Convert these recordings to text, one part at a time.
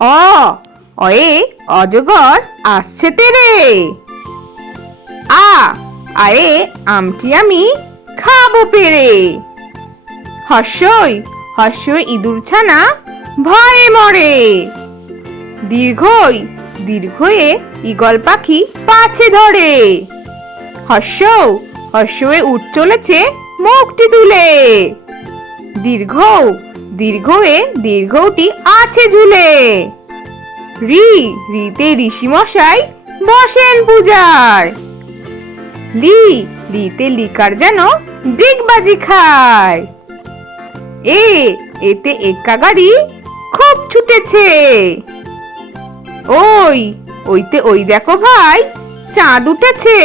অ অয়ে অজগর আসছে তেরে। আ আয়ে আমটি আমি খাবো পেরে। হর্ষই হর্ষই ইঁদুর ছানা ভয়ে মরে। দীর্ঘই দীর্ঘয়ে ঈগল পাখি পাছে ধরে। হর্ষ হর্ষয়ে উঠ চলেছে মুখটি তুলে। দীর্ঘ দীর্ঘয়ে দীর্ঘটি আছে ঝুলে। রি রিতে ঋষি মশাই বসেন পূজায়। লি লিতে লিকার যেন ডিগবাজি খায়। এতে এক্কা গাড়ি খুব ছুটেছে। ওইতে ওই দেখো ভাই চাঁদ উঠেছে।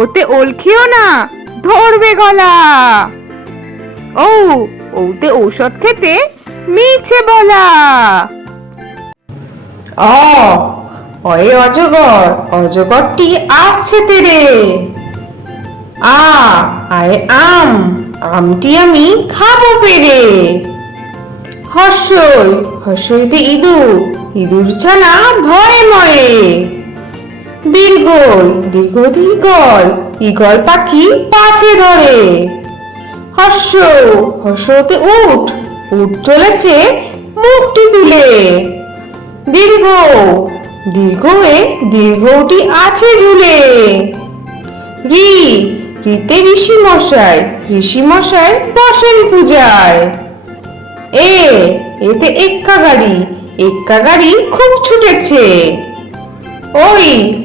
ওতে ওল খেও না ধরবে গলা। ওতে ঔষধ খেতে মিছে বলা। অয়ে অজগর অজগরটি আসছে তেরে। আয়ে আম আমটি আমি খাবো পেরে। হর্ষই হর্ষইতে ইঁদুর ইঁদুর ছানা ভয়ে মরে। দীর্ঘই দীর্ঘতে ঈগল ঈগল পাখি পাছে ধরে। হর্ষ হর্ষতে উঠ উঠ চলেছে মুখটি তুলে। দীর্ঘ দীর্ঘয়ে দীর্ঘটি আছে ঝুলে। রি রিতে ঋষি মশাই বসেন পূজায়। এতে এক্কা গাড়ি খুব ছুটেছে।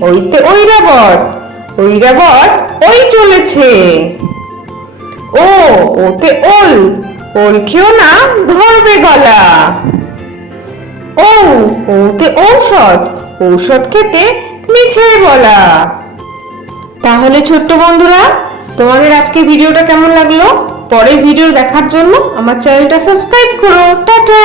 ওইতে ঐরাবত ওই চলেছে। ওতে ওল খেও না ধরবে গলা। ওতে ঔষধ খেতে মিছে বলা। তাহলে ছোট্ট বন্ধুরা, তোমাদের আজকে ভিডিওটা কেমন লাগলো? পরের ভিডিও দেখার জন্য আমার চ্যানেলটা সাবস্ক্রাইব করো। টাটা।